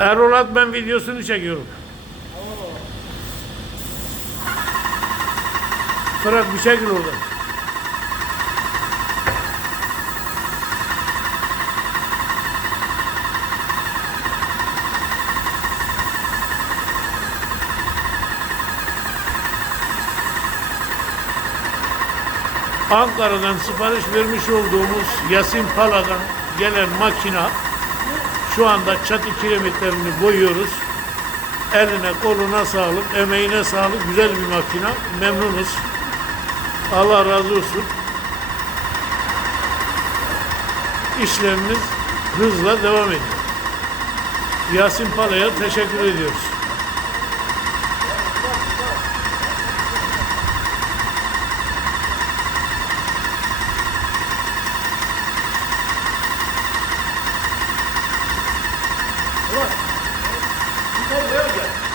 Erol Atmen videosunu çekiyorum. Fırat bir çekil oradan. Ankara'dan sipariş vermiş olduğumuz Yasin Pala'dan gelen makina şu anda çatı kiremitlerini boyuyoruz. Eline koluna sağlık, emeğine sağlık. Güzel bir makina. Memnunuz. Allah razı olsun. İşlerimiz hızla devam ediyor. Yasin Pala'ya teşekkür ediyoruz. 不是你不了